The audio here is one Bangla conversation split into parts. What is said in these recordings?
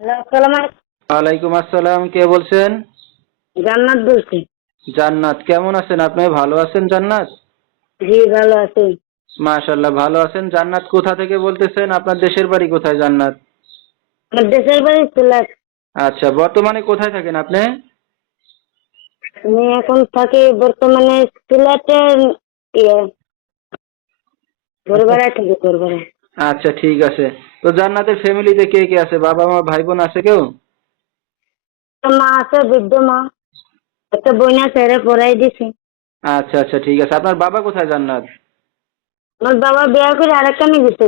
ওয়ালাইকুম আসসালাম কে বলছেন? জান্নাত বলছি। জান্নাত কেমন আছেন আপনি? ভালো আছেন জান্নাত? জি ভালো আছি। মাশাল্লাহ ভালো আছেন। জান্নাত কোথা থেকে বলতেছেন? আপনার দেশের বাড়ি কোথায় জান্নাত? আমার দেশের বাড়ি সিলেট। আচ্ছা বর্তমানে কোথায় থাকেন আপনি? আমি এখন থাকি বর্তমানে সিলেটের ইয়ে ঘরবাড়ায় থাকি ঘরবাড়ায় আচ্ছা ঠিক আছে। তো জান্নাতের ফ্যামিলিতে কে কে আছে? বাবা মা ভাই বোন আছে কেউ? মা আছে বৃদ্ধ মা। একটা বোন আছে এরা পড়াই দিছি। আচ্ছা আচ্ছা ঠিক আছে। আপনার বাবা কোথায় জান্নাত? আমার বাবা বিয়ে করে আরেকটা নিয়ে গেছে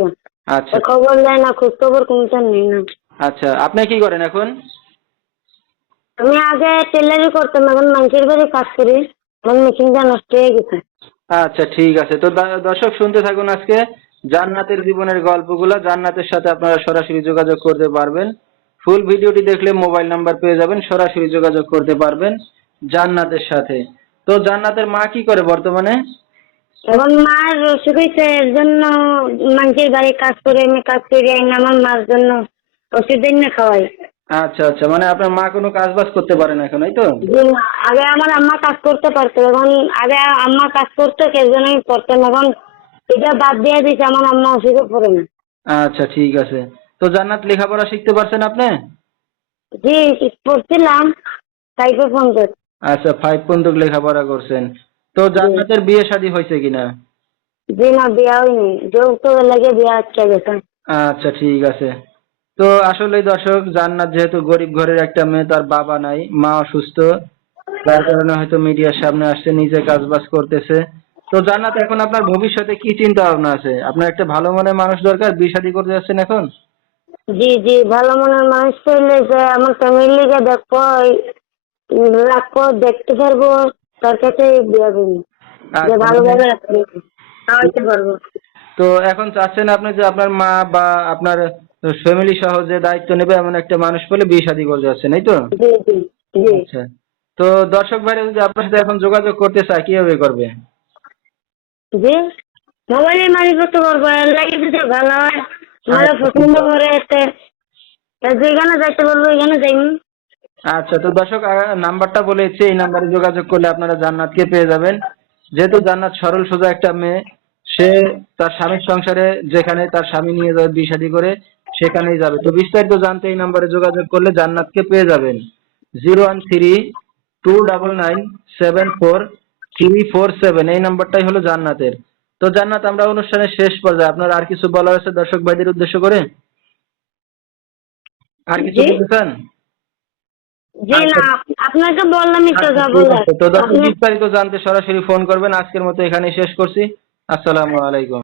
আচ্ছা। খবর দেয় না খোঁজ খবর কোনটা নেই না। আচ্ছা আপনি কি করেন এখন? আমি আগে টেলারি করতাম এখন মানুষের বাড়ি কাজ করি। আমার মেশিনটা নষ্ট হয়ে গেছে। আচ্ছা ঠিক আছে। তো দর্শক শুনতে থাকুন আজকে। জান্নাতের জীবনের গল্পগুলো জান্নাতের সাথে আপনারা সরাসরি যোগাযোগ করতে পারবেন। ফুল ভিডিওটি দেখলে মোবাইল নাম্বার পেয়ে যাবেন সরাসরি যোগাযোগ করতে পারবেন জান্নাতের সাথে। তো জান্নাতের মা কি করে বর্তমানে? এখন মার অসুখ হয়েছে এর জন্য মানুষের বাড়ি কাজ করে আমি কাজ করি আইন আমার মার জন্য ওষুধ এনে খাওয়াই আচ্ছা আচ্ছা মানে আপনার মা কোনো কাজ বাজ করতে পারে না এখন এই তো? আগে আমার আম্মা কাজ করতে পারতো এখন আগে আম্মা কাজ করতো এর জন্য আমি করতাম এখন এটা বাদ দিয়ে দিয়েছে আমার আম্মা অসুখে পড়ে না। আচ্ছা ঠিক আছে। তো জান্নাত লেখাপড়া শিখতে পারছেন আপনি? জি পড়ছিলাম ফোন কর আচ্ছা ফাইভ পর্যন্ত লেখাপড়া করছেন। তো জান্নাতের বিয়ে শাদী হয়েছে কিনা? জি না বিয়া হয়নি। যৌতুক লাগে বিয়া আটকে গেছে। আচ্ছা ঠিক আছে। তো আসলে দর্শক জান্নাত যেহেতু গরিব ঘরের একটা মেয়ে তার বাবা নাই মা অসুস্থ। তার কারণে হয়তো মিডিয়ার সামনে আসছে নিজে কাজ বাজ করতেছে। তো জান্নাত এখন আপনার ভবিষ্যতে কি চিন্তা ভাবনা আছে? আপনার একটা ভালো মনের মানুষ দরকার বিয়ে শাদী করতে যাচ্ছেন এখন? জি জি ভালো মনের মানুষ পেলে যে আমার ফ্যামিলিকে দেখব এই রাখব দেখতে পারব তার কাছে বিয়া করব। যে ভালোভাবে খাওয়াইতে পারব। তো এখন চাচ্ছেন আপনি যে আপনার মা বা আপনার ফ্যামিলি সহ যে দায়িত্ব নেবে এমন একটা মানুষ পেলে বিয়ে শাদী করতে যাচ্ছেন এই তো? আচ্ছা। তো দর্শক ভাইরা যদি আপনার সাথে এখন যোগাযোগ করতে চায় কীভাবে করবে? মোবাইলে মারিফত করব এর লাগে যদি ভালো হয় ভালো পছন্দ করে এতে। যেখানে যাইতে বলব এখানে যাইনি আচ্ছা তো দর্শক নাম্বারটা বলেছি এই নাম্বারে যোগাযোগ করলে আপনারা জান্নাতকে পেয়ে যাবেন। যেহেতু জান্নাত সরল সোজা একটা মেয়ে সে তার স্বামীর সংসারে যেখানে তার স্বামী নিয়ে যাবে বিয়ে করে সেখানেই যাবে। তো বিস্তারিত জানতে এই নাম্বারে যোগাযোগ করলে জান্নাতকে পেয়ে যাবেন। Zero one three two double nine seven four three four seven এই নাম্বারটাই হলো জান্নাতের। তো জান্নাত আমরা অনুষ্ঠানের শেষ পর্যায়ে আপনার আর কিছু বলার আছে দর্শক ভাইদের উদ্দেশ্য করে? আর কিছু জি? বলতে চান? জি না আপনাকে বললামই তো আচ্ছা। তো দর্শক বিস্তারিত জানতে সরাসরি ফোন করবেন। আজকের মতো এখানেই শেষ করছি। আসসালামু আলাইকুম।